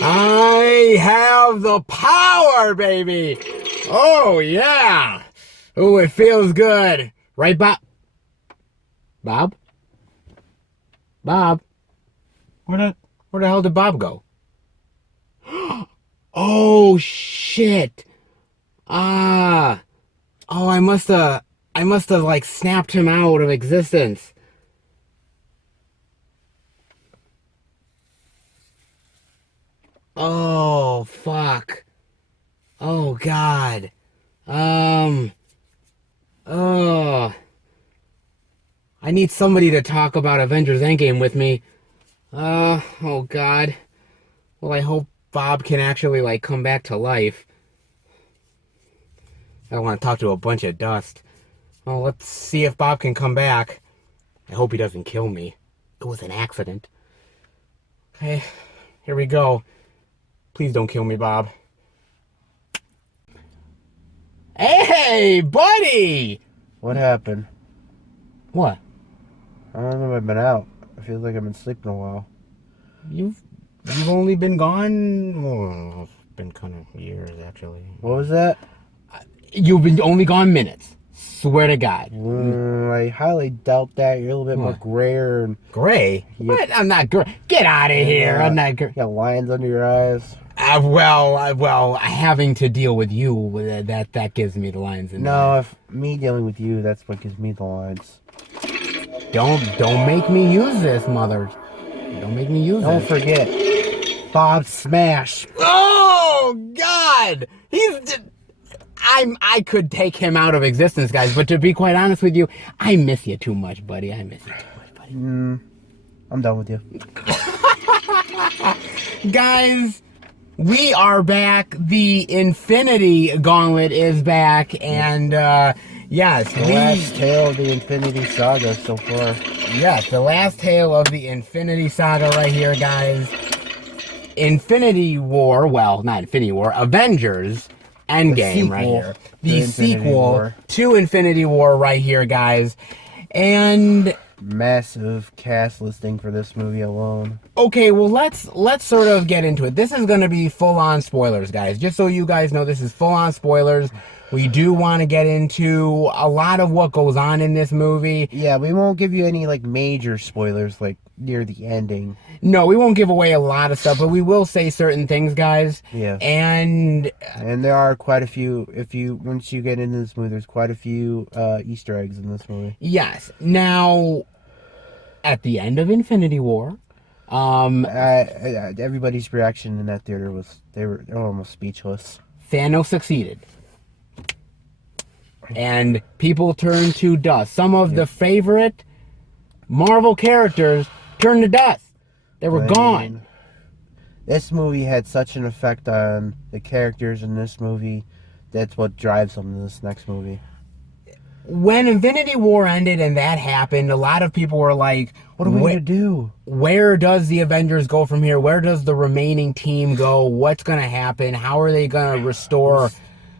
I have the power, baby. Oh, yeah. Oh, it feels good. Right, Bob? Bob? Bob? Where the hell did Bob go? Oh, shit. Ah. Oh, I must have like snapped him out of existence. Oh, fuck. Oh, God. Um, oh. I need somebody to talk about Avengers Endgame with me. Oh, God. Well, I hope Bob can actually, like, come back to life. I don't want to talk to a bunch of dust. Well, let's see if Bob can come back. I hope he doesn't kill me. It was an accident. Okay, here we go. Please don't kill me, Bob. Hey, buddy! What happened? What? I don't know if I've been out. I feel like I've been sleeping a while. You've only been gone? Oh, it's been kind of years, actually. What was that? You've been only gone minutes. Swear to God. I highly doubt that. You're a little bit more What? grayer and Gray? Yep. What? I'm not gray. Get out of here. I'm not gray. you got lines under your eyes. Well, having to deal with you, that gives me the lines in No, there. if me dealing with you, that's what gives me the lines. Don't make me use this, mother. Don't make me use Don't this. forget, Bob Smash. Oh God! I could take him out of existence, guys. But to be quite honest with you, I miss you too much, buddy. I miss you too much, buddy. I'm done with you. Guys, we are back. The Infinity Gauntlet is back, and yes, The last tale of the Infinity Saga so far. yes, the last tale of the Infinity Saga right here, guys. Infinity War, well, not Infinity War, Avengers Endgame right here. The sequel to Infinity War right here, guys. And Massive cast listing for this movie alone. okay, well let's sort of get into it. This is going to be full-on spoilers, guys. Just so you guys know, this is full-on spoilers. We do want to get into a lot of what goes on in this movie. Yeah, we won't give you any like major spoilers like near the ending. No, we won't give away a lot of stuff, but we will say certain things, guys. Yeah. And there are quite a few. Once you get into this movie, there's quite a few Easter eggs in this movie. yes. Now, at the end of Infinity War, Everybody's reaction in that theater was they were almost speechless. Thanos succeeded. And people turned to dust. Some of the favorite Marvel characters turned to dust. They were gone. This movie had such an effect on the characters in this movie. That's what drives them to this next movie. When Infinity War ended and that happened, a lot of people were like, what are we going to do? Where does the Avengers go from here? Where does the remaining team go? What's going to happen? How are they going to restore...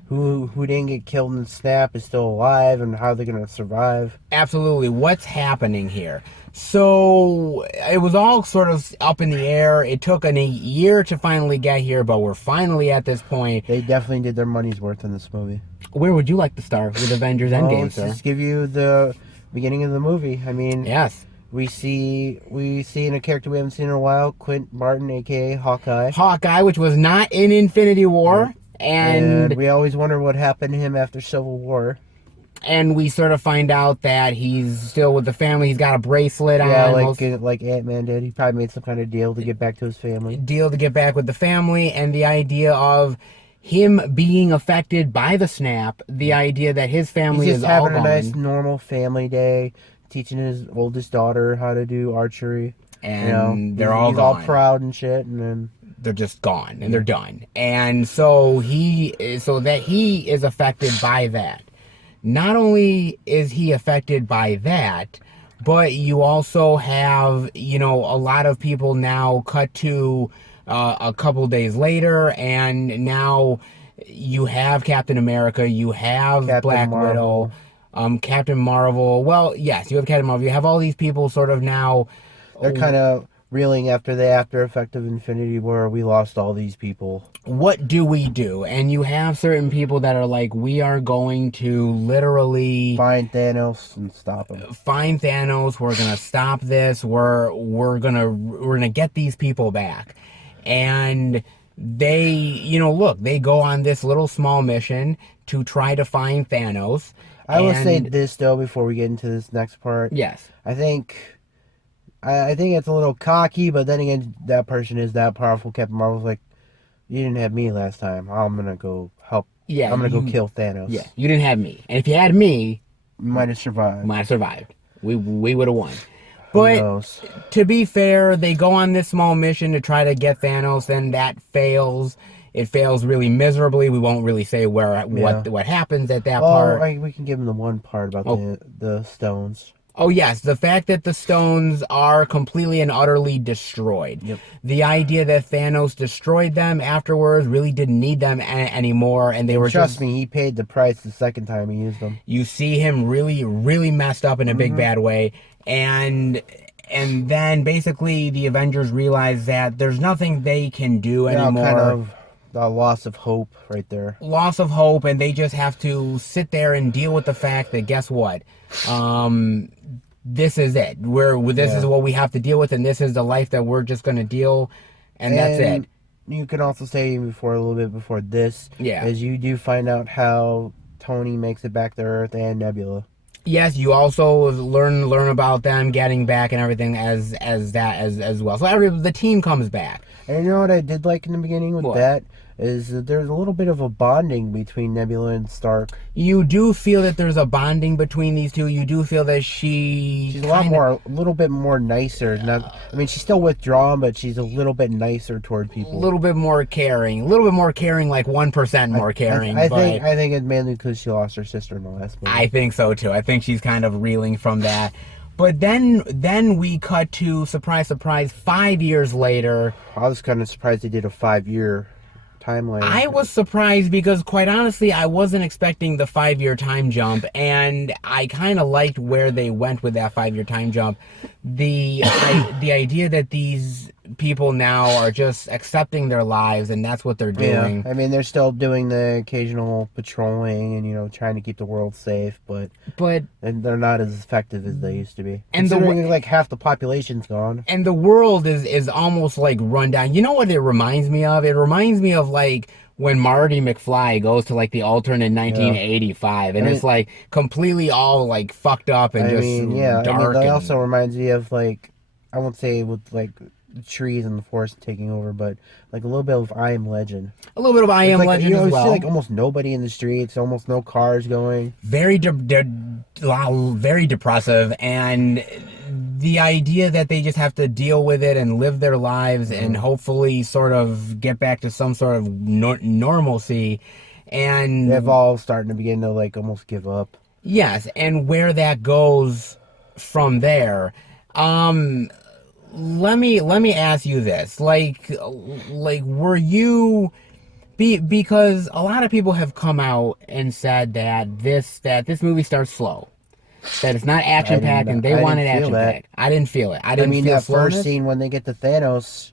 Who didn't get killed in the snap is still alive, and how are they going to survive? Absolutely. What's happening here? So it was all sort of up in the air. It took a year to finally get here, but we're finally at this point. They definitely did their money's worth in this movie. Where would you like to start with Avengers Endgame, let's sir? just give you the beginning of the movie. I mean, yes. We see in a character we haven't seen in a while, Clint Barton, a.k.a. Hawkeye. Hawkeye, which was not in Infinity War. Yeah. And we always wonder what happened to him after Civil War. And we sort of find out that he's still with the family. He's got a bracelet on. Yeah, like Ant-Man did. He probably made some kind of deal to get back to his family. Deal to get back with the family, and the idea of him being affected by the snap, the idea that his family is all gone. He's just having a nice, normal family day, teaching his oldest daughter how to do archery. And they're all gone. He's all proud and shit, and then... they're just gone and they're done. And so he is affected by that. Not only is he affected by that, but you also have, a lot of people now cut to a couple days later, and now you have Captain America, you have Black Widow, Captain Marvel. Well, yes, you have Captain Marvel. You have all these people sort of now. They're kind of reeling after the after effect of Infinity War. We lost all these people. What do we do? And you have certain people that are like, we are going to literally Find Thanos and stop him. find Thanos. We're gonna stop this. We're gonna get these people back. And they, look, they go on this little small mission to try to find Thanos. I will say And this though before we get into this next part. yes, I think it's a little cocky, but then again, that person is that powerful. Captain Marvel's like, you didn't have me last time. I'm gonna go help. yeah, I'm gonna go kill Thanos. yeah, you didn't have me, and if you had me, You might have survived. might have survived. We would have won. Who But knows? to be fair, they go on this small mission to try to get Thanos, and that fails. It fails really miserably. We won't really say what happens at that part. We can give him the one part about the stones. Oh yes, the fact that the stones are completely and utterly destroyed. Yep. The idea that Thanos destroyed them afterwards, really didn't need them anymore, and they were Trust just. me, he paid the price the second time he used them. You see him really, really messed up in a big bad way, and then basically the Avengers realize that there's nothing they can do anymore. Kind of the loss of hope right there. Loss of hope, and they just have to sit there and deal with the fact that guess what, this is it. This is what we have to deal with, and this is the life that we're just gonna deal, and that's it. You can also say a little bit before this, is you do find out how Tony makes it back to Earth and Nebula. Yes, you also learn about them getting back and everything as well. So the team comes back. And you know what I did like in the beginning with that? Is that there's a little bit of a bonding between Nebula and Stark. You do feel that there's a bonding between these two. You do feel that she's a little bit more nicer. She's still withdrawn, but she's a little bit nicer toward people. A little bit more caring, like 1% more caring. I think it's mainly because she lost her sister in the last movie. I think so too. I think she's kind of reeling from that. But then we cut to, surprise, surprise, 5 years later. I was kind of surprised they did a 5-year timeline. I was surprised because, quite honestly, I wasn't expecting the 5-year time jump, and I kind of liked where they went with that 5-year time jump. The idea that these people now are just accepting their lives, and that's what they're doing. Yeah. They're still doing the occasional patrolling and trying to keep the world safe, but they're not as effective as they used to be. And considering like half the population's gone, and the world is almost like run down. You know what it reminds me of? It reminds me of like when Marty McFly goes to like the alternate 1985, and it's like completely all like fucked up and dark. That also reminds me of like, I won't say with like the trees and the forest taking over, but like a little bit of I Am Legend. A little bit of I Am Legend as well. See like almost nobody in the streets, almost no cars going. Very depressive, and the idea that they just have to deal with it and live their lives and hopefully sort of get back to some sort of normalcy. And they've all starting to begin to like almost give up. Yes, and where that goes from there. Let me ask you this. Like were you because a lot of people have come out and said that this movie starts slow. That it's not action packed, and they wanted action packed. I didn't feel it. I didn't feel that slowness. First scene when they get to Thanos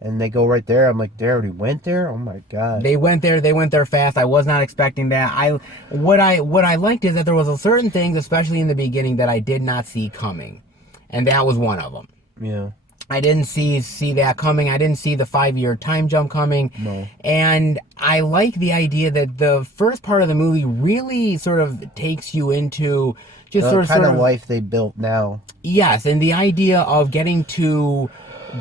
and they go right there, I'm like, they already went there? Oh my god. They went there fast. I was not expecting that. What I liked is that there was a certain things, especially in the beginning, that I did not see coming. And that was one of them. Yeah. I didn't see that coming. I didn't see the 5-year time jump coming. No. And I like the idea that the first part of the movie really sort of takes you into just the kind of life they built now. Yes, and the idea of getting to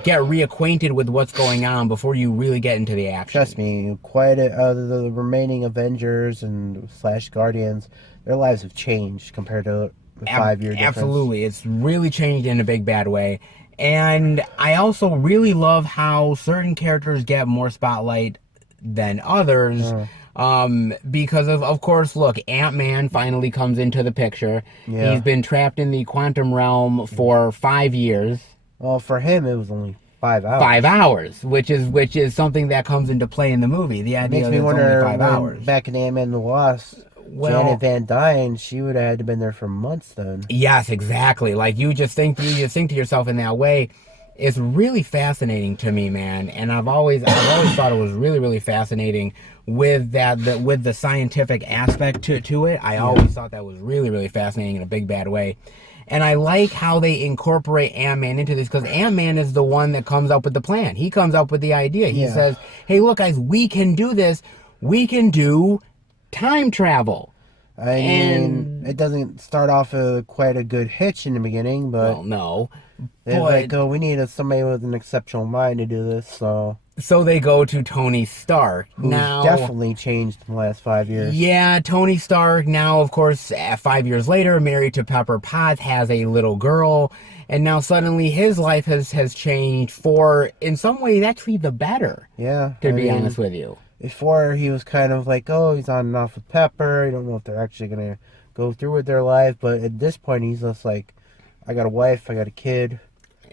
get reacquainted with what's going on before you really get into the action. Trust me, the remaining Avengers and / Guardians, their lives have changed compared to the 5-year difference. Absolutely, it's really changed in a big bad way. And I also really love how certain characters get more spotlight than others. Because of course, look, Ant-Man finally comes into the picture. Yeah. He's been trapped in the quantum realm for 5 years. Well, for him, it was only 5 hours. 5 hours, which is something that comes into play in the movie. The idea makes me that it's wonder, only 5 hours. Back in Ant-Man and the Wasp, Janet Van Dyne, she would have had to been there for months then. Yes, exactly. Like you just think to yourself in that way. It's really fascinating to me, man, and I've always thought it was really, really fascinating with with the scientific aspect to it. I always thought that was really, really fascinating in a big bad way. And I like how they incorporate Ant-Man into this, because Ant-Man is the one that comes up with the plan. He comes up with the idea. He says, hey, look, guys, we can do this. We can do time travel. I mean, it doesn't start off quite a good hitch in the beginning, but... Well, no. They're like, oh, we need somebody with an exceptional mind to do this, so... So they go to Tony Stark. Who's now definitely changed in the last 5 years. Yeah, Tony Stark now, of course, 5 years later, married to Pepper Potts, has a little girl, and now suddenly his life has changed for, in some ways, actually the better. Yeah. To be honest with you. Before, he was kind of like, oh, he's on and off with Pepper. You don't know if they're actually going to go through with their life. But at this point, he's just like, I got a wife, I got a kid.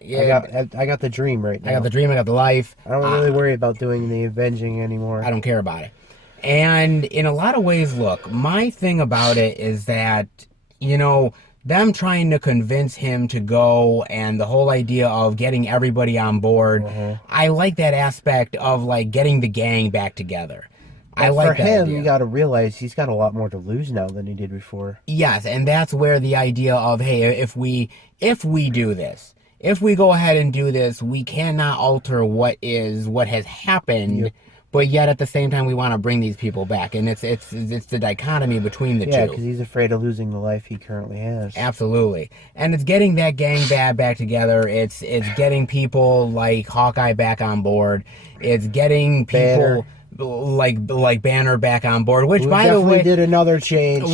Yeah, I got the dream right now. I got the dream, I got the life. I don't really worry about doing the avenging anymore. I don't care about it. And in a lot of ways, look, my thing about it is that, you know, them trying to convince him to go and the whole idea of getting everybody on board, I like that aspect of, like, getting the gang back together. I like that. For him, you got to realize he's got a lot more to lose now than he did before. Yes, and that's where the idea of, hey, if we do this, if we go ahead and do this, we cannot alter what has happened, but yet at the same time we want to bring these people back, and it's the dichotomy between the two. Yeah, because he's afraid of losing the life he currently has. Absolutely, and it's getting that gang back together. It's getting people like Hawkeye back on board. It's getting people like Banner back on board, which by the way did another change.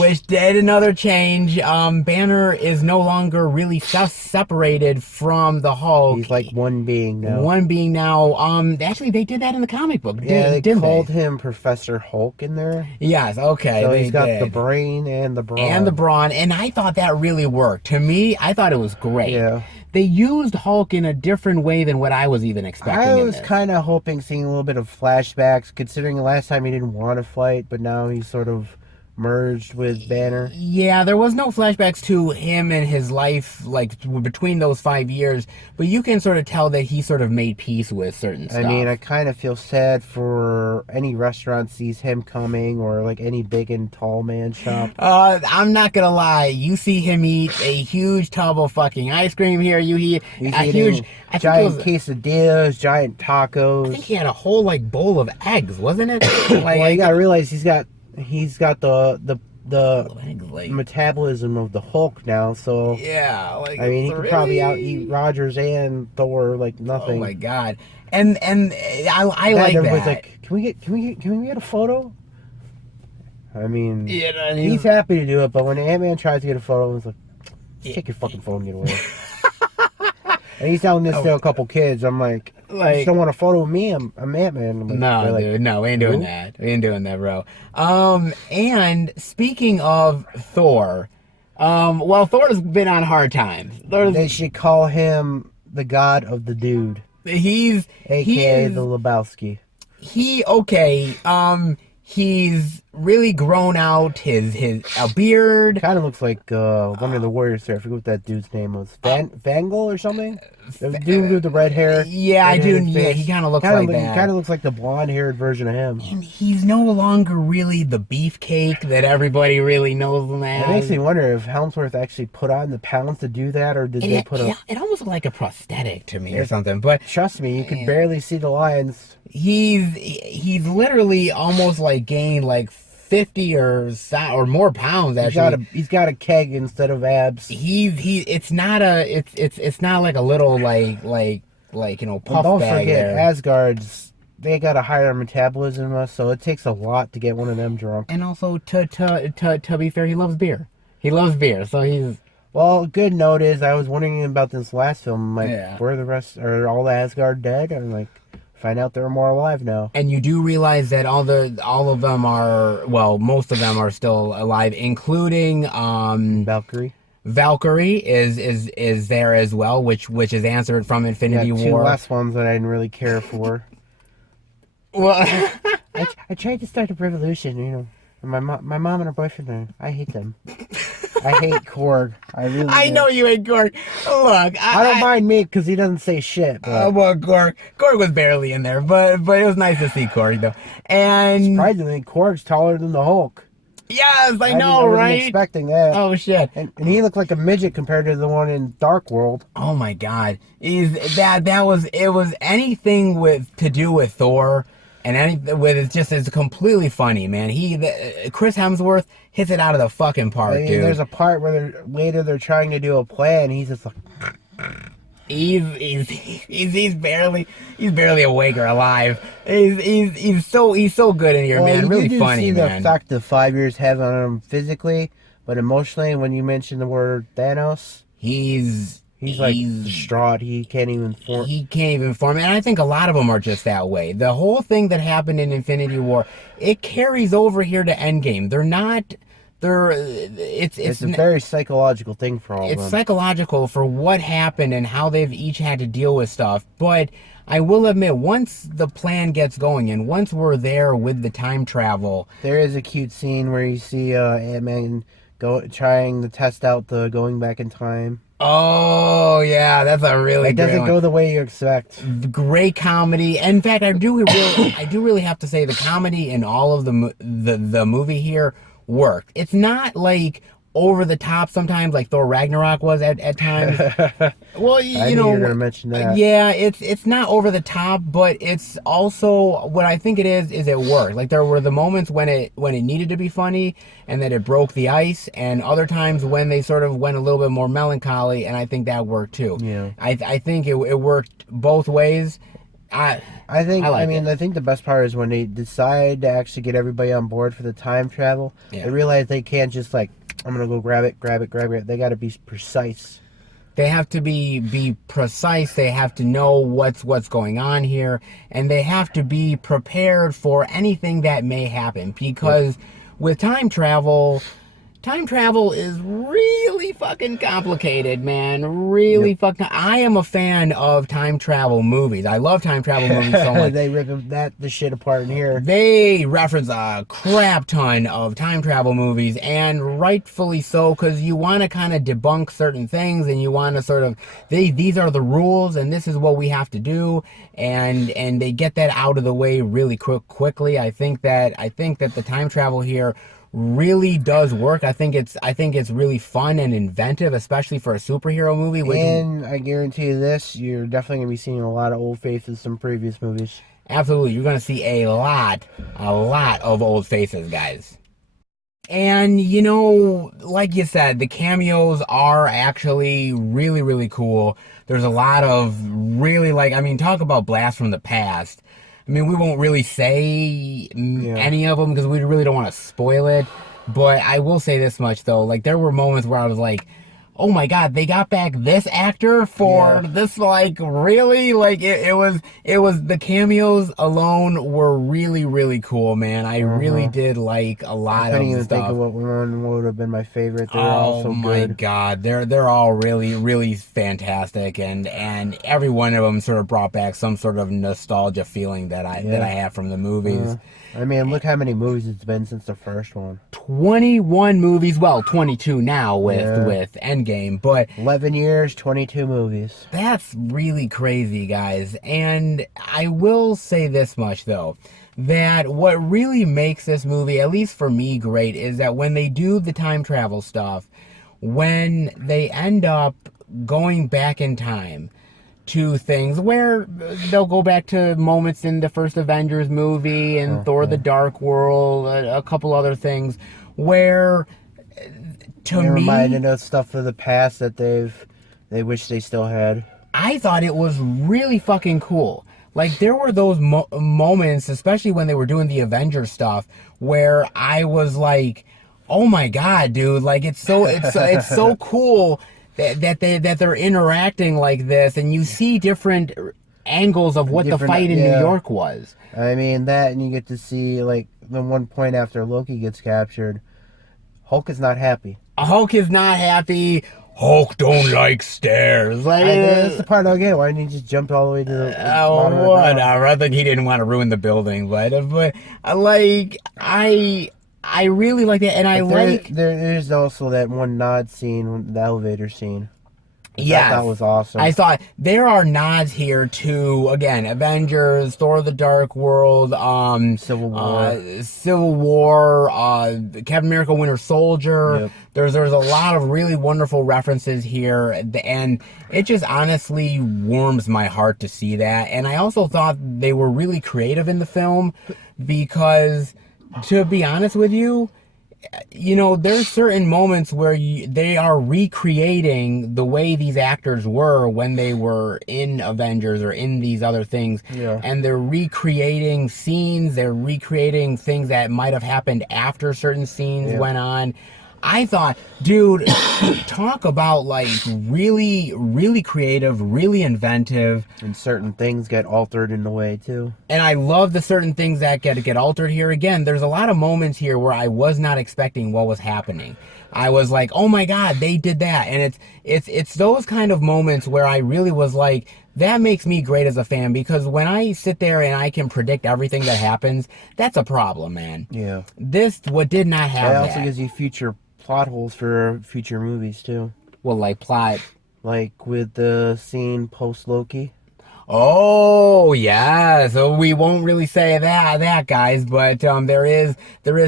Banner is no longer really separated from the Hulk. He's like one being now. Actually, they did that in the comic book. Yeah, they called him Professor Hulk in there. Yes, okay. So he's got the brain and the brawn. And I thought that really worked. To me, I thought it was great. Yeah. They used Hulk in a different way than what I was even expecting. I was kind of hoping seeing a little bit of flashbacks, considering the last time he didn't want to fight, but now he's sort of merged with Banner. Yeah, there was no flashbacks to him and his life, like, between those 5 years, but you can sort of tell that he sort of made peace with certain stuff. I mean, I kind of feel sad for any restaurant sees him coming, or like any big and tall man shop. I'm not gonna lie, you see him eat a huge tub of fucking ice cream here, you eat a huge giant quesadillas, giant tacos. I think he had a whole, like, bowl of eggs, wasn't it? Like, well, you gotta realize he's got the metabolism of the Hulk now, so yeah, like, I mean, he could probably out-eat Rogers and Thor like nothing. Oh my god! And I like that. Everybody's like, can we get a photo? I mean, yeah, he's happy to do it, but when Ant-Man tries to get a photo, it's like, just take your fucking phone and get away. And he's telling this to a couple kids. I'm like, you just don't want a photo of me? I'm Ant-Man. Like, no, like, dude, no, we ain't doing that. We ain't doing that, bro. And speaking of Thor, well, Thor's been on hard times. They should call him the God of the Dude. He's AKA the Lebowski. He's really grown out a beard. Kind of looks like one of the Warriors there. I forget what that dude's name was. Vangle or something? The dude with the red hair. Yeah, I do. Yeah, he kind of looks like that. He kind of looks like the blonde-haired version of him. And he's no longer really the beefcake that everybody really knows him as. It makes me wonder if Helmsworth actually put on the pounds to do that, or did they put a... It almost looked like a prosthetic to me or something. But trust me, you could barely see the lines. He's literally almost like gained like 50 or more pounds. Actually, he's got a keg instead of abs. It's not like a little like you know, puff don't bag forget there. Asgard's, they got a higher metabolism than us, so it takes a lot to get one of them drunk. And also to be fair, he loves beer. So he's... Well, good note is, I was wondering about this last film, like, where the rest, are all the Asgard dead? And like, find out they're more alive now. And you do realize that all of them are, well, most of them are still alive, including Valkyrie. Valkyrie is there as well, which is answered from Infinity War. Two last ones that I didn't really care for. Well, I tried to start a revolution, you know. And my mom and her boyfriend, I hate them. I hate Korg. I really I do. know you hate Gorg. Look, I don't mind me because he doesn't say shit. But well, Gorg was barely in there, but it was nice to see Gorg though. And surprisingly, Korg's taller than the Hulk. yes, I know, I wasn't right? expecting that. Oh shit. And he looked like a midget compared to the one in Dark World. Oh my god. Is that was it was anything with to do with Thor and anything with it's completely funny, man. Chris Hemsworth hits it out of the fucking park, I mean, dude. there's a part where later they're trying to do a plan. He's just like, He's barely awake or alive. He's so good in here, well, man. you Really do funny, see the man. effect the 5 years have on him physically, but emotionally, when you mention the word Thanos, He's like distraught. He can't even form. he can't even form, and I think a lot of them are just that way. The whole thing that happened in Infinity War, it carries over here to Endgame. They're not. They're It's a very psychological thing for all of it's them. psychological for what happened and how they've each had to deal with stuff. But I will admit, once the plan gets going and once we're there with the time travel, There is a cute scene where you see Ant-Man trying to test out the going back in time. oh yeah, that's a really It great doesn't one. go the way you expect. Great comedy. In fact, I do really have to say the comedy in all of the movie here worked. It's not like over the top sometimes like Thor Ragnarok was at times. Well, I knew you were gonna mention that. yeah, it's not over the top, but it's also what I think it is it worked. Like there were the moments when it needed to be funny and that it broke the ice, and other times when they sort of went a little bit more melancholy, and I think that worked too. Yeah. I think it worked both ways. I think. I like I mean, it. I think the best part is when they decide to actually get everybody on board for the time travel. Yeah. They realize they can't just like, I'm gonna go grab it. They got to be precise. They have to be precise. They have to know what's going on here, and they have to be prepared for anything that may happen. Because with time travel is really fucking complicated, man. Really fucking. I am a fan of time travel movies. I love time travel movies so much. They rip the shit apart in here. They reference a crap ton of time travel movies, and rightfully so, because you want to kind of debunk certain things, and you want to sort of these are the rules, and this is what we have to do, and they get that out of the way really quickly. I think that the time travel here really does work. I think it's really fun and inventive, especially for a superhero movie. And I guarantee you this, you're definitely gonna be seeing a lot of old faces from previous movies. Absolutely, you're gonna see a lot of old faces, guys. And you know, like you said, the cameos are actually really, really cool. There's a lot of really talk about blasts from the past. I mean, we won't really say any of them because we really don't want to spoil it. But I will say this much though, like there were moments where I was like, oh my god, they got back this actor for this, like, really? Like it was the cameos alone were really, really cool, man. I really did like a lot I of couldn't even stuff. think of what one would have been my favorite. They're all so Oh my good. god, they're all really, really fantastic, and every one of them sort of brought back some sort of nostalgia feeling that I have from the movies. I mean, look how many movies it's been since the first one. 21 movies, well, 22 now with Endgame, but 11 years, 22 movies. that's really crazy, guys. And I will say this much though, that what really makes this movie, at least for me, great is that when they do the time travel stuff, when they end up going back in time to things where they'll go back to moments in the first Avengers movie and Thor the Dark World, a couple other things where to They're me reminded of stuff of the past that they wish they still had. I thought it was really fucking cool. Like there were those moments, especially when they were doing the Avengers stuff, where I was like, "Oh my god, dude! Like it's so cool that they're interacting like this, and you see different angles of what the fight in New York was." I mean that, and you get to see like the one point after Loki gets captured, Hulk is not happy. Hulk is not happy. Hulk don't like stairs. Like That's the part I don't get. Why didn't he just jump all the way to the bottom of the ground? whatever. I think he didn't want to ruin the building, but like I I really like that, and I But there, like. there is also that one nod scene, the elevator scene, which I thought Yes. was I awesome. thought there are nods here to, again, Avengers, Thor the Dark World, Civil War. Civil War, Captain America Winter Soldier. Yep. There's a lot of really wonderful references here, and it just honestly warms my heart to see that. And I also thought they were really creative in the film because, to be honest with you, there's certain moments where they are recreating the way these actors were when they were in Avengers or in these other things. Yeah. And they're recreating scenes, they're recreating things that might have happened after certain scenes Yep. went on. I thought, dude, talk about like really, really creative, really inventive. And certain things get altered in the way too. And I love the certain things that get altered here. Again, there's a lot of moments here where I was not expecting what was happening. I was like, oh my God, they did that. And it's those kind of moments where I really was like, that makes me great as a fan, because when I sit there and I can predict everything that happens, that's a problem, man. Yeah. This what did not have It that. also gives you future plot holes for future movies too. Well, like plot. Like with the scene post Loki. Oh yeah, so we won't really say that guys, but there is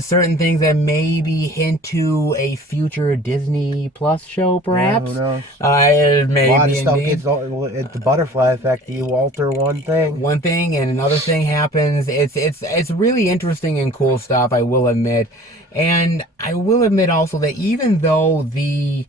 certain things that maybe hint to a future Disney Plus show, Yeah, perhaps. who knows? Maybe A lot of stuff indeed. gets at the butterfly effect. You alter one thing. One thing and another thing happens. It's really interesting and cool stuff, I will admit, and I will admit also that even though the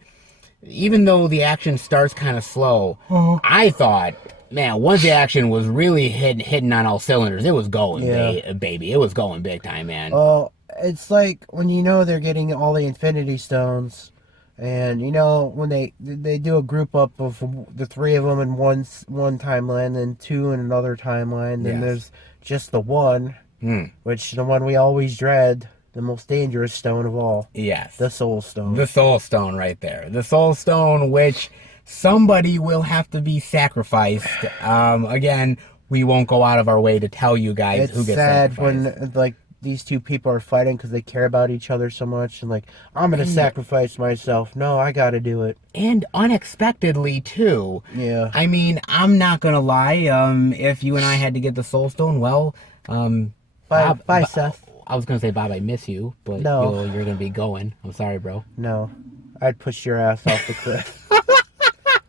action starts kind of slow, I thought, man, once the action was really hitting on all cylinders, it was going, Yeah. baby. It was going big time, man. Well, it's like when they're getting all the Infinity Stones, and when they do a group up of the three of them in one timeline, then two in another timeline, then Yes. there's just the one, which the one we always dread, the most dangerous stone of all, Yes. the Soul Stone. The Soul Stone right there. The Soul Stone, which somebody will have to be sacrificed. Again, we won't go out of our way to tell you guys It's who gets sad sacrificed. when like these two people are fighting because they care about each other so much, and like, I'm gonna sacrifice myself. No, I gotta do it. And unexpectedly too. Yeah. I mean, I'm not gonna lie. If you and I had to get the Soul Stone, well, Bye, Seth. I was gonna say Bob, I miss you, but No. you're gonna be going. I'm sorry, bro. No, I'd push your ass off the cliff.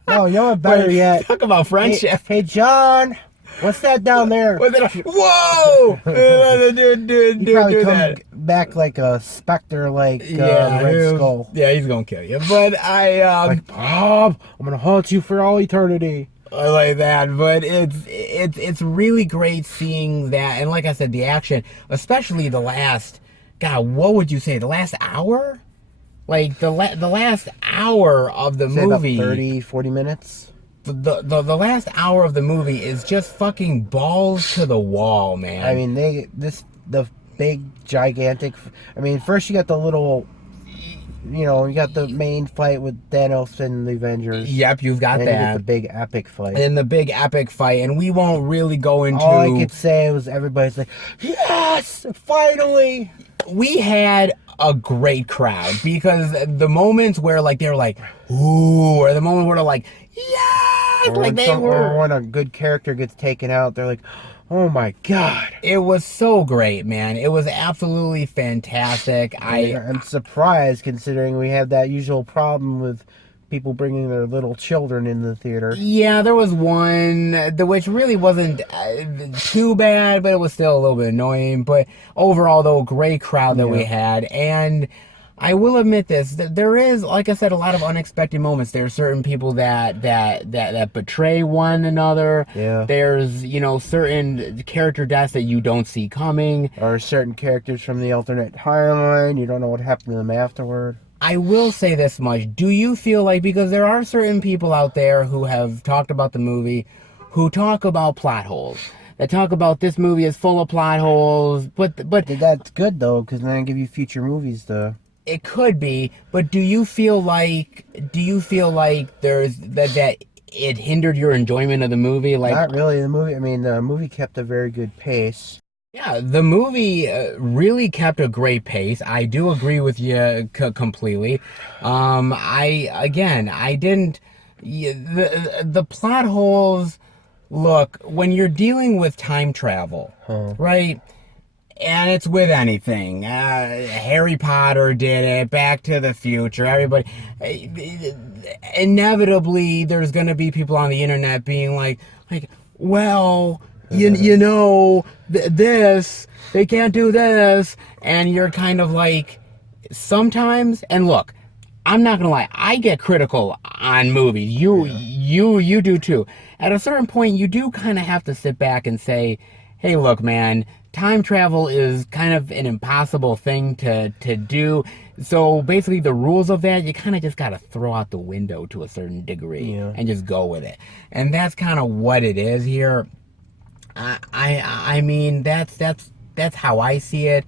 No, you know what? Better yet. Talk about friendship. Hey, John, what's that down there? Whoa! dude, He probably do come that. back like a specter, like Yeah, the Red Skull. yeah, he's gonna kill you. But Like, Bob, I'm gonna haunt you for all eternity. I like that, but it's really great seeing that, and like I said, the action, especially the last, God, what would you say, the last hour? Like the last hour of the Say about movie, 30, 40 minutes. the last hour of the movie is just fucking balls to the wall, man. I mean, the big gigantic. I mean, first you got the little. You got the main fight with Thanos and the Avengers. Yep, you've got And then you get that. the big epic fight. And the big epic fight, and we won't really go into. All I could say was everybody's like, yes, finally. We had a great crowd, because the moments where like they're like, ooh, or the moment where they're like, yes, Or like they were. or when a good character gets taken out, they're like, oh my god. It was so great, man. It was absolutely fantastic. I'm surprised considering we had that usual problem with people bringing their little children in the theater. Yeah, there was one which really wasn't too bad, but it was still a little bit annoying. But overall, though, great crowd that we had. And I will admit this, there is, like I said, a lot of unexpected moments. There are certain people that betray one another. Yeah. There's, certain character deaths that you don't see coming. Or certain characters from the alternate timeline, you don't know what happened to them afterward. I will say this much. Do you feel like, because there are certain people out there who have talked about the movie, who talk about plot holes, that talk about this movie is full of plot holes, but That's good though, because then I give you future movies to. it could be, but do you feel like there's that it hindered your enjoyment of the movie? Like, Not really. The movie kept a very good pace. Yeah, the movie really kept a great pace. I do agree with you completely. I didn't. The plot holes. Look, when you're dealing with time travel, Huh. right? And it's with anything. Harry Potter did it. Back to the Future. Everybody. Inevitably, there's gonna be people on the internet being like, well, this they can't do this, and you're kind of like, sometimes. And look, I'm not gonna lie, I get critical on movies. Yeah. You do too. At a certain point, you do kind of have to sit back and say, "Hey, look, man, time travel is kind of an impossible thing to do. So basically, the rules of that, you kind of just gotta throw out the window to a certain degree Yeah. and just go with it." And that's kind of what it is here. I mean, that's how I see it.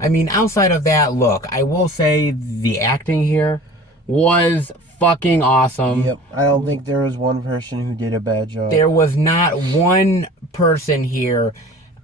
I mean, outside of that, look, I will say the acting here was fucking awesome. Yep. I don't think there was one person who did a bad job. There was not one person here,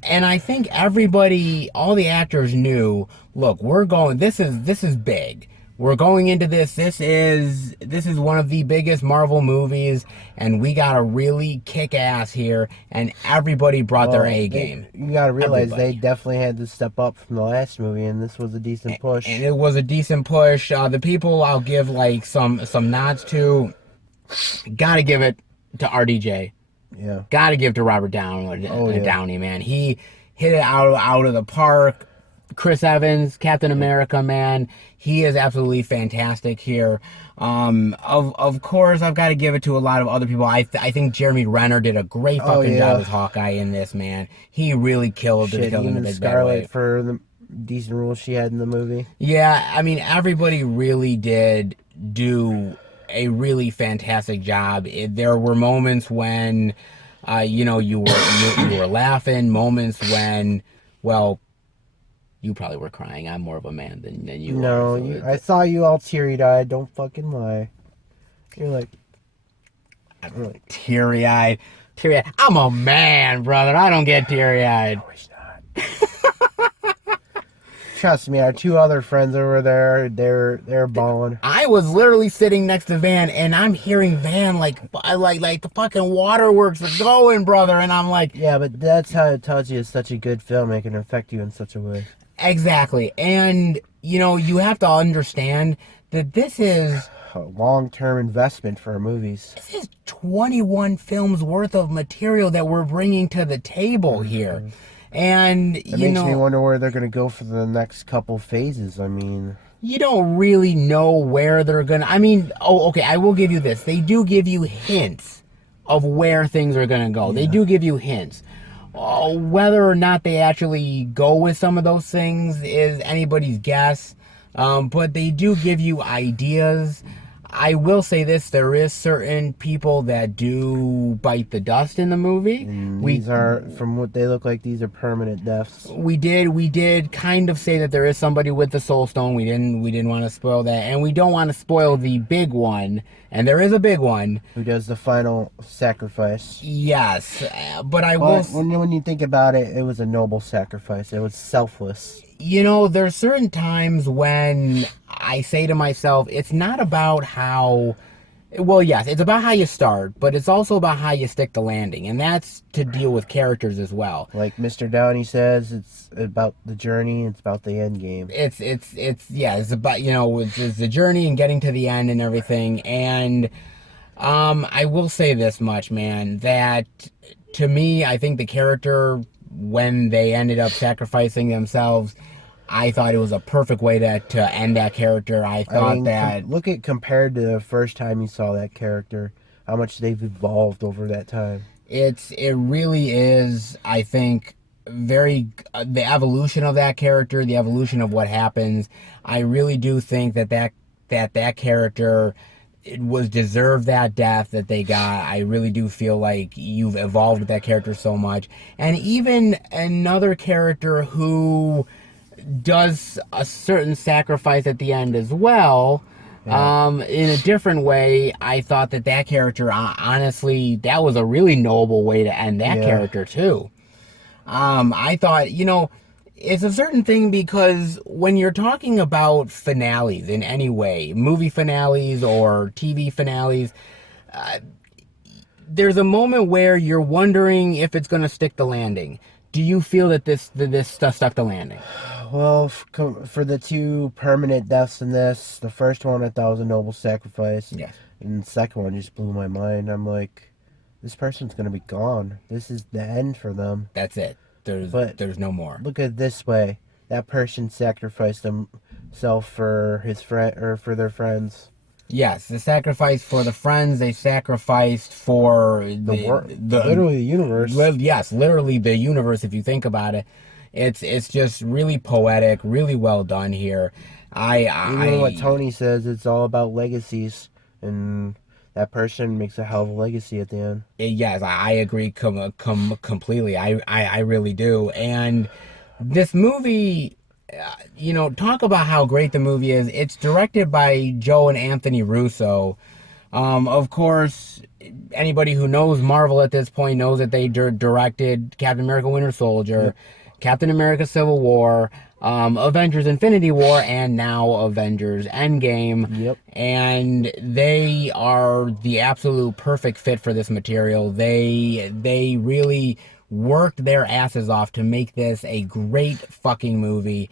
and I think everybody, all the actors knew, look, we're going, this is big. We're going into this. This is one of the biggest Marvel movies, and we gotta really kick ass here. And everybody brought their A game. You gotta realize they Everybody. definitely had to step up from the last movie, and this was a decent push. And it was a decent push. The people I'll give like some nods to. Gotta give it to RDJ. Yeah. Gotta give to Robert Downey. Oh, yeah. Downey, man. He hit it out of the park. Chris Evans, Captain America, man. He is absolutely fantastic here. Of course, I've got to give it to a lot of other people. I think Jeremy Renner did a great fucking yeah. job as Hawkeye in this, man. He really killed it. Shit, Killed in a even big bad way. Scarlet for the decent role she had in the movie. Yeah, I mean, everybody really did do a really fantastic job. There were moments when, you were laughing. Moments when, well, you probably were crying. I'm more of a man than you No, are. So I saw you all teary-eyed. Don't fucking lie. You're like, teary eyed. I'm a man, brother. I don't get teary eyed. no, he's not. Trust me, our two other friends over there, they're bawling. I was literally sitting next to Van, and I'm hearing Van like the fucking waterworks are going, brother, and I'm like, Yeah, but that's how it tells you it's such a good film. It can affect you in such a way. exactly. And you have to understand that this is A long-term investment for movies. 21 films worth of material that we're bringing to the table here. And It makes me wonder where they're going to go for the next couple phases. I mean, you don't really know where they're gonna. I mean, okay, I will give you this. They do give you hints of where things are gonna go. They do give you hints. Whether or not they actually go with some of those things is anybody's guess. But they do give you ideas. I will say this: there is certain people that do bite the dust in the movie. and these are, from what they look like, these are permanent deaths. We did kind of say that there is somebody with the soul stone. We didn't want to spoil that, and we don't want to spoil the big one, and there is a big one. Who does the final sacrifice? Yes, but When you think about it, it was a noble sacrifice. It was selfless. there's certain times when I say to myself, it's not about how. Well, yes, it's about how you start, but it's also about how you stick the landing, and that's to deal with characters as well. Like Mr. Downey says, it's about the journey. It's about the end game. It's about it's the journey and getting to the end and everything. And I will say this much, man, that to me, I think the character, when they ended up sacrificing themselves, I thought it was a perfect way to end that character. I thought that look at compared to the first time you saw that character, how much they've evolved over that time. it really is, I think, very the evolution of that character, the evolution of what happens. I really do think that character, it was deserved that death that they got. I really do feel like you've evolved with that character so much. And even another character who does a certain sacrifice at the end as well, in a different way. I thought that character, honestly, that was a really noble way to end that character too. I thought, it's a certain thing because when you're talking about finales in any way, movie finales or TV finales, there's a moment where you're wondering if it's going to stick the landing. Do you feel that this stuff stuck the landing? Well, for the two permanent deaths in this, the first one I thought was a noble sacrifice, Yes. and the second one just blew my mind. I'm like, this person's gonna be gone. This is the end for them. That's it. But There's no more. look at it this way: that person sacrificed himself for his friend or for their friends. Yes, the sacrifice for the friends. They sacrificed for Literally the universe. Yes, literally the universe. If you think about it, it's just really poetic, really well done here. You know what Tony says? It's all about legacies, and that person makes a hell of a legacy at the end. Yes, I agree completely. I really do. And this movie, talk about how great the movie is. It's directed by Joe and Anthony Russo. Of course, anybody who knows Marvel at this point knows that they directed Captain America Winter Soldier, yep. Captain America Civil War, Avengers Infinity War, and now Avengers Endgame. Yep. And they are the absolute perfect fit for this material. They really worked their asses off to make this a great fucking movie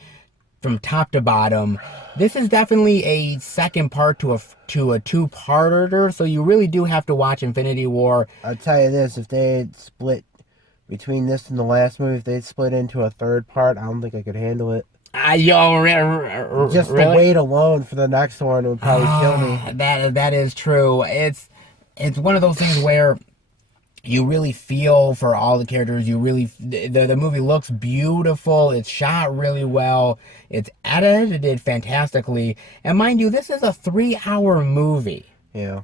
from top to bottom. This is definitely a second part to a two-parter, so you really do have to watch Infinity War. I'll tell you this, if they had split between this and the last movie, if they'd split into a third part, I don't think I could handle it. Just really? the wait alone for the next one would probably kill me. That is true. It's one of those things where you really feel for all the characters. You really the movie looks beautiful. It's shot really well. It's edited fantastically. And mind you, this is a 3-hour movie. Yeah.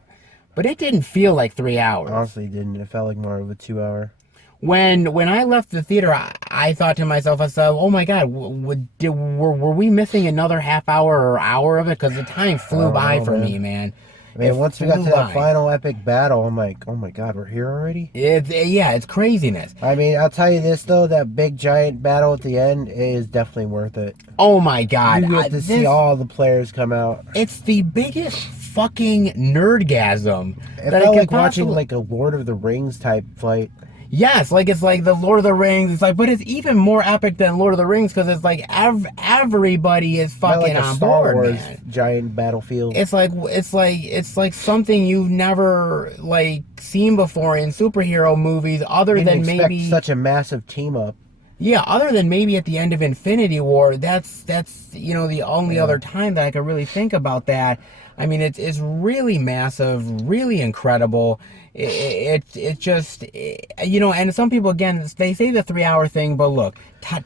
But it didn't feel like 3 hours. Honestly, it didn't. It felt like more of a 2-hour. When I left the theater, I thought to myself, I said, "Oh my God, were we missing another half hour or hour of it?" Because the time flew by for me, man. I mean, once we got to that final epic battle, I'm like, "Oh my God, we're here already?" It's craziness. I mean, I'll tell you this though: that big giant battle at the end is definitely worth it. Oh my God, you get to see all the players come out. It's the biggest fucking nerdgasm. It felt like watching like a Lord of the Rings type fight. Yes, like it's like the Lord of the Rings. It's like, but it's even more epic than Lord of the Rings because it's like everybody is fucking on board, man. Giant battlefield. It's like something you've never like seen before in superhero movies, other than maybe such a massive team up. Yeah, other than maybe at the end of Infinity War. That's the only other time that I could really think about that. I mean, it's really massive, really incredible. It just, and some people, again, they say the 3-hour thing, but look,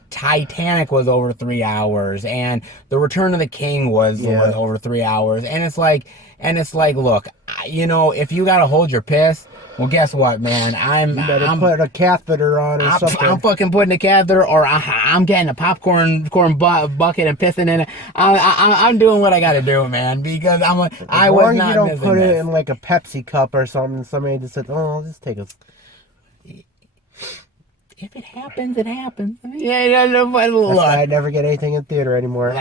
Titanic was over 3 hours, and The Return of the King was over 3 hours, and it's like, look, if you gotta hold your piss, well, guess what, man? You better put a catheter on or something. I'm fucking putting a catheter, or I'm getting a popcorn bucket and pissing in it. I'm doing what I got to do, man, because I was not. You don't missing put this. it in like a Pepsi cup or something. Somebody just said, "Oh, I'll just take a." If it happens, it happens. Yeah, but look. That's why I never get anything in theater anymore.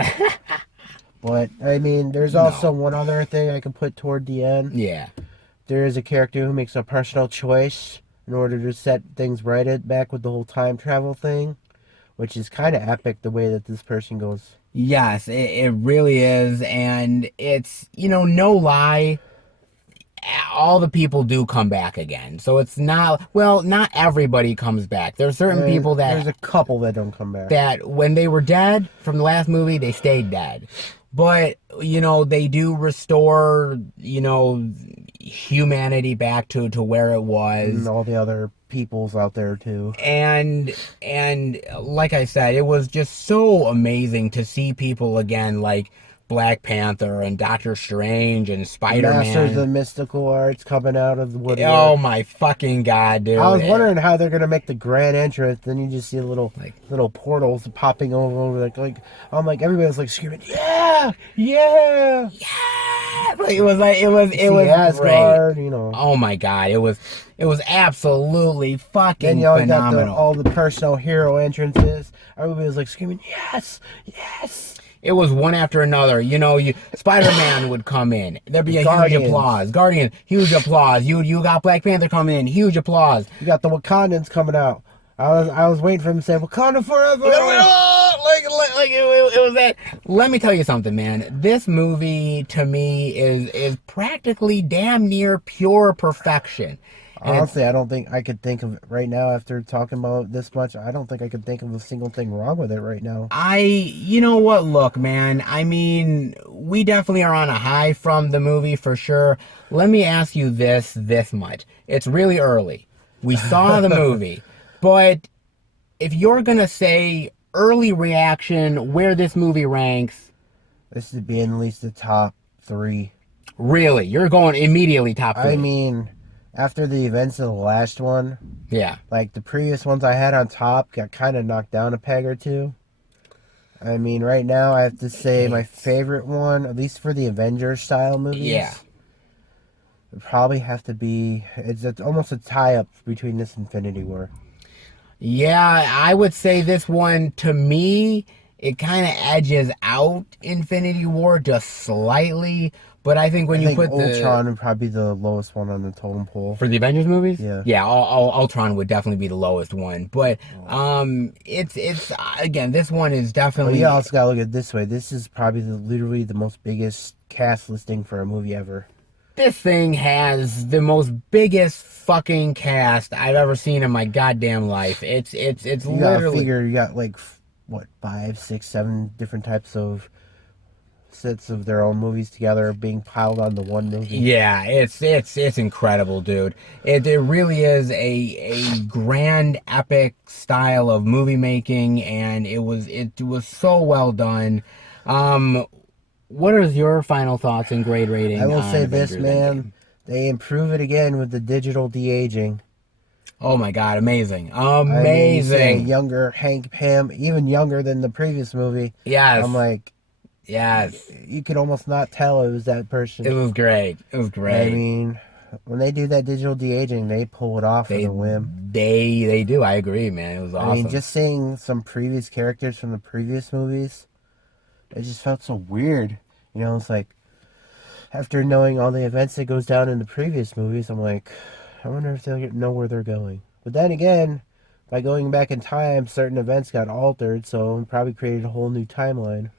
But I mean, there's also one other thing I can put toward the end. Yeah. There is a character who makes a personal choice in order to set things right back with the whole time travel thing, which is kind of epic the way that this person goes. Yes, it really is. And it's, no lie, all the people do come back again. So it's not everybody comes back. There's certain people that... There's a couple that don't come back. That when they were dead from the last movie, they stayed dead. But, they do restore, humanity back to where it was. And all the other peoples out there, too. And like I said, it was just so amazing to see people again, like Black Panther and Doctor Strange and Spider-Man. Masters of the Mystical Arts coming out of the woodwork. Oh, my fucking God, dude. I was wondering how they're going to make the grand entrance. Then you just see little portals popping over. Like I'm like, everybody was like screaming, yeah! Yeah! Yeah! Like, it was Asgard, great. you know. Oh my god, it was absolutely Then fucking you all got phenomenal. all the personal hero entrances. Everybody was like screaming, "Yes, yes!" It was one after another. Spider-Man would come in. There'd be a huge Guardians. applause. Guardian, huge applause. You got Black Panther coming in, huge applause. You got the Wakandans coming out. I was waiting for him to say Wakanda forever. It was that. Let me tell you something, man. This movie to me is practically damn near pure perfection. And Honestly, I don't think I could think of it right now after talking about it this much. I don't think I could think of a single thing wrong with it right now. you know what? Look, man. I mean, we definitely are on a high from the movie for sure. Let me ask you this much. It's really early. We saw the movie, but if you're gonna say early reaction, where this movie ranks, This would be in at least the top 3. really, you're going immediately top three. I mean, after the events of the last one, Yeah. like the previous ones I had on top got kind of knocked down a peg or two. I mean, right now I have to say my favorite one, at least for the Avengers style movies, Yeah. would probably have to be. It's almost a tie up between this Infinity War. Yeah, I would say this one, to me, it kind of edges out Infinity War just slightly. But I think when I you think put Ultron would probably be the lowest one on the totem pole. for the Avengers movies, Yeah. yeah, Ultron would definitely be the lowest one. But it's again, this one is But definitely. you also gotta look at it this way. This is probably literally the most biggest cast listing for a movie ever. This thing has the most biggest fucking cast I've ever seen in my goddamn life. It's You gotta literally. figure you got like what 5, 6, 7 different types of sets of their own movies together being piled onto one movie. Yeah, it's incredible, dude. It really is a grand epic style of movie making, and it was so well done. Um, what is your final thoughts and grade rating I will on say this, Avengers man. Endgame? They improve it again with the digital de-aging. Oh my God, amazing, I mean, you say amazing. younger Hank Pym, even younger than the previous movie. Yes, I'm like, yes. you could almost not tell it was that person. It was great. It was great. I mean, when they do that digital de-aging, they pull it off with they a whim. they do. I agree, man. It was I awesome. mean, just seeing some previous characters from the previous movies, it just felt so weird. You know, it's like, after knowing all the events that goes down in the previous movies, I'm like, I wonder if they know where they're going. But then again, by going back in time, certain events got altered, so it probably created a whole new timeline.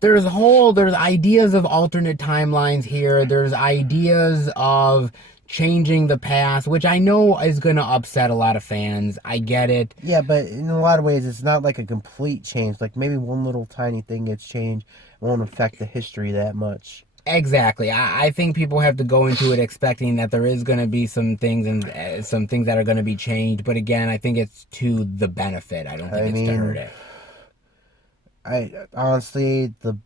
There's ideas of alternate timelines here. There's ideas of changing the past, which I know is going to upset a lot of fans. I get it. Yeah, but in a lot of ways, it's not like a complete change. Like maybe one little tiny thing gets changed, it won't affect the history that much. Exactly. I think people have to go into it expecting that there is going to be some things and some things that are going to be changed. But again, I think it's to the benefit. I don't think it's to hurt it. I honestly, the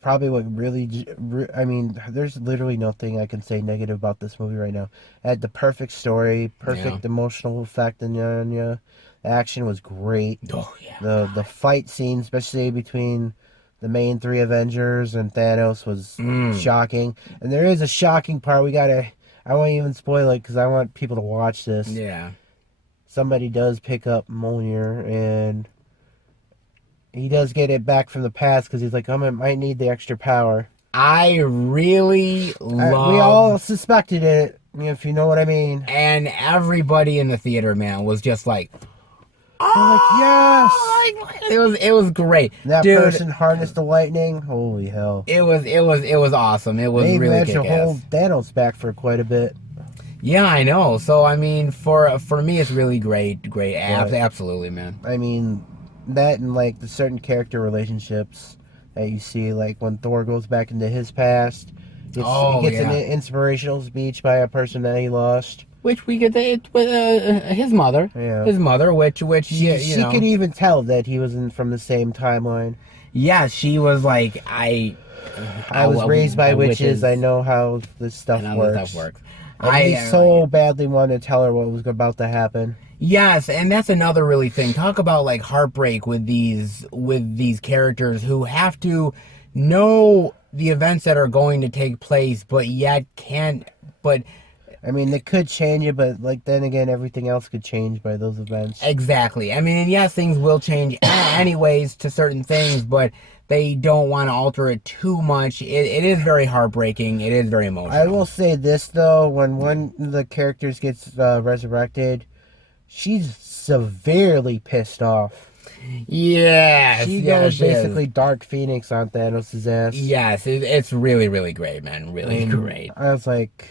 probably what really, I mean, there's literally nothing I can say negative about this movie right now. It had the perfect story, perfect emotional effect on you. The action was great. Oh yeah. The fight scene, especially between the main 3 Avengers and Thanos, was shocking. And there is a shocking part. I won't even spoil it because I want people to watch this. Yeah. Somebody does pick up Mjolnir, and he does get it back from the past because he's like, I might need the extra power. I really love. We all suspected it, if you know what I mean. And everybody in the theater, man, was just like, They're like, yes! it was great. That Dude, person harnessed the lightning. Holy hell! it was awesome. It was They really managed to kick-ass. hold Thanos back for quite a bit. Yeah, I know. So I mean, for me, it's really great. Absolutely, man. I mean, that and like the certain character relationships that you see, like when Thor goes back into his past, he gets an inspirational speech by a person that he lost. Which we get his mother. Yeah. His mother, which She could even tell that he wasn't from the same timeline. Yeah, she was like, I was raised by witches. I know how this stuff works. And he so badly wanted to tell her what was about to happen. Yes, and that's another really thing. Talk about like heartbreak with these characters who have to know the events that are going to take place, but yet can't. But I mean, they could change it, but like then again, everything else could change by those events. exactly. I mean, and yes, things will change anyways to certain things, but they don't want to alter it too much. It is very heartbreaking. It is very emotional. I will say this though: when one of the characters gets resurrected, she's severely pissed off. Yes, She yes, goes she is. basically Dark Phoenix on Thanos' ass. Yes, it's really, really great, man. Really great. I was like,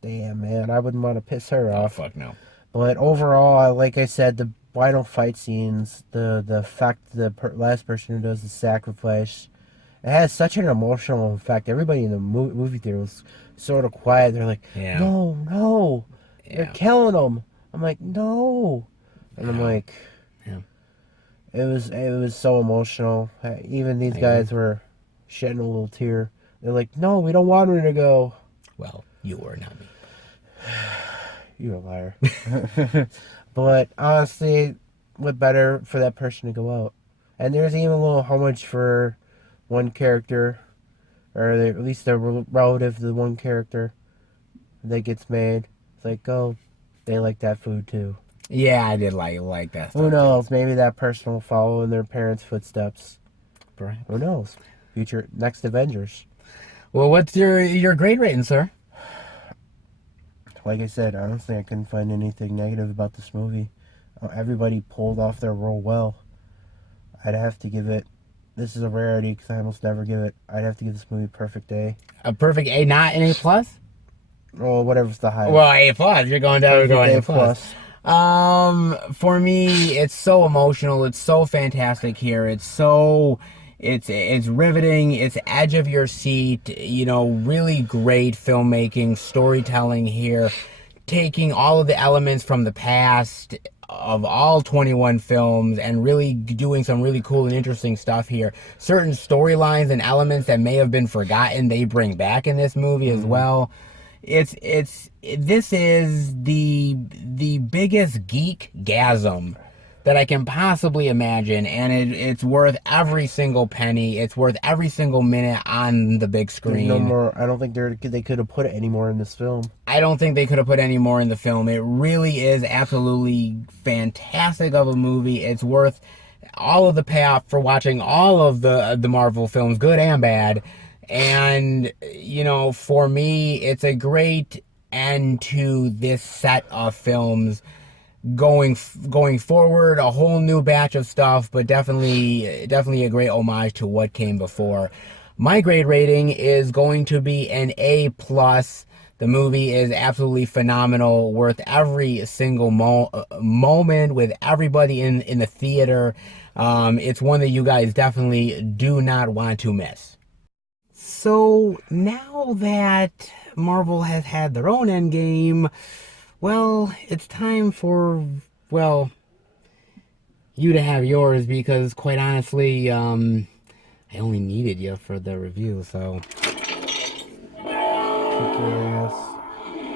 damn, man, I wouldn't want to piss her Oh, off. fuck no. But overall, like I said, the final fight scenes, the fact last person who does the sacrifice, it has such an emotional effect. Everybody in the movie theater was sort of quiet. They're like, Yeah. no, no, they're Yeah. killing him. I'm like, no. And I'm Yeah. like, Yeah. it was so emotional. Even these guys were shedding a little tear. They're like, no, we don't want her to go. Well, you were, not me. You're a liar. But honestly, what better for that person to go out? And there's even a little homage for one character, or at least the relative to the one character that gets made. It's like, oh, they like that food too. Yeah, I did like that stuff. Who knows? Maybe that person will follow in their parents' footsteps. Perhaps. Who knows? Future next Avengers. Well, what's your grade rating, sir? Like I said, honestly, I couldn't find anything negative about this movie. Everybody pulled off their role well. I'd have to give it. This is a rarity because I almost never give it. I'd have to give this movie a perfect A. A perfect A, not an A plus. Or whatever's the highest. Well, A plus. You're going down. We're going A plus. plus. For me, it's so emotional. It's so fantastic here. It's riveting. It's edge of your seat. You know, really great filmmaking, storytelling here, taking all of the elements from the past of all 21 films and really doing some really cool and interesting stuff here. Certain storylines and elements that may have been forgotten, they bring back in this movie as well. This is the biggest geek-gasm that I can possibly imagine, and it's worth every single penny. It's worth every single minute on the big screen. No more. I don't think they could have put it any more in this film. I don't think they could have put any more in the film. It really is absolutely fantastic of a movie. It's worth all of the payoff for watching all of the Marvel films, good and bad. And, you know, for me, it's a great end to this set of films. Going forward, a whole new batch of stuff, but definitely a great homage to what came before. My grade rating is going to be an A plus. The movie is absolutely phenomenal, worth every single moment with everybody in the theater. It's one that you guys definitely do not want to miss. So now that Marvel has had their own Endgame, well, it's time for, well, you to have yours, because quite honestly, I only needed you for the review, so.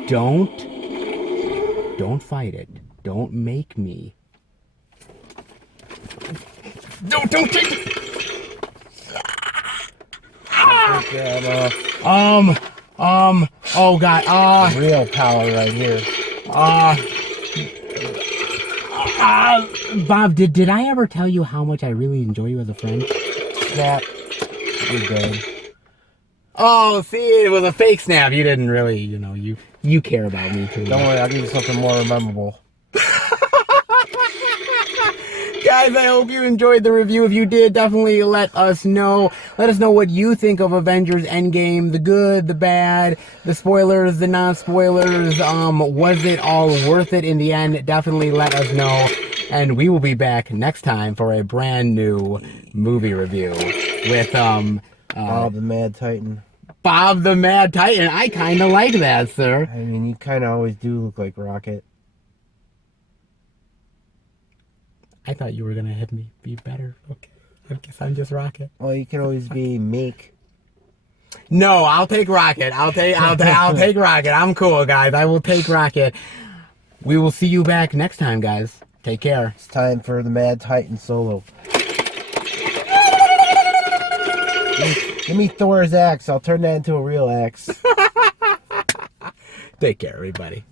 Don't fight it. Don't make me. Don't take it! Oh God, real power right here. Bob, did I ever tell you how much I really enjoy you as a friend? Snap. You're good. Oh, see, it was a fake snap. You didn't really, you care about me too. Don't worry, I'll give you something more memorable. Guys, I hope you enjoyed the review. If you did, definitely let us know. Let us know what you think of Avengers Endgame. The good, the bad, the spoilers, the non-spoilers. Was it all worth it in the end? Definitely let us know. And we will be back next time for a brand new movie review with Bob the Mad Titan. Bob the Mad Titan. I kind of like that, sir. I mean, you kind of always do look like Rocket. I thought you were gonna have me be better. Okay, I guess I'm just Rocket. Well, you can always be meek. No, I'll take Rocket. I'll take Rocket. I'm cool, guys. I will take Rocket. We will see you back next time, guys. Take care. It's time for the Mad Titan solo. Give me Thor's axe. I'll turn that into a real axe. Take care, everybody.